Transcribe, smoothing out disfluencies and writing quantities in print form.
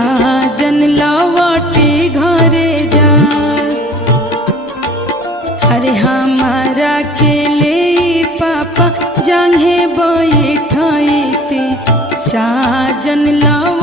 साजन लौटे घरे जास। अरे हमारा के ले पापा जांघे बैठते साजन लौ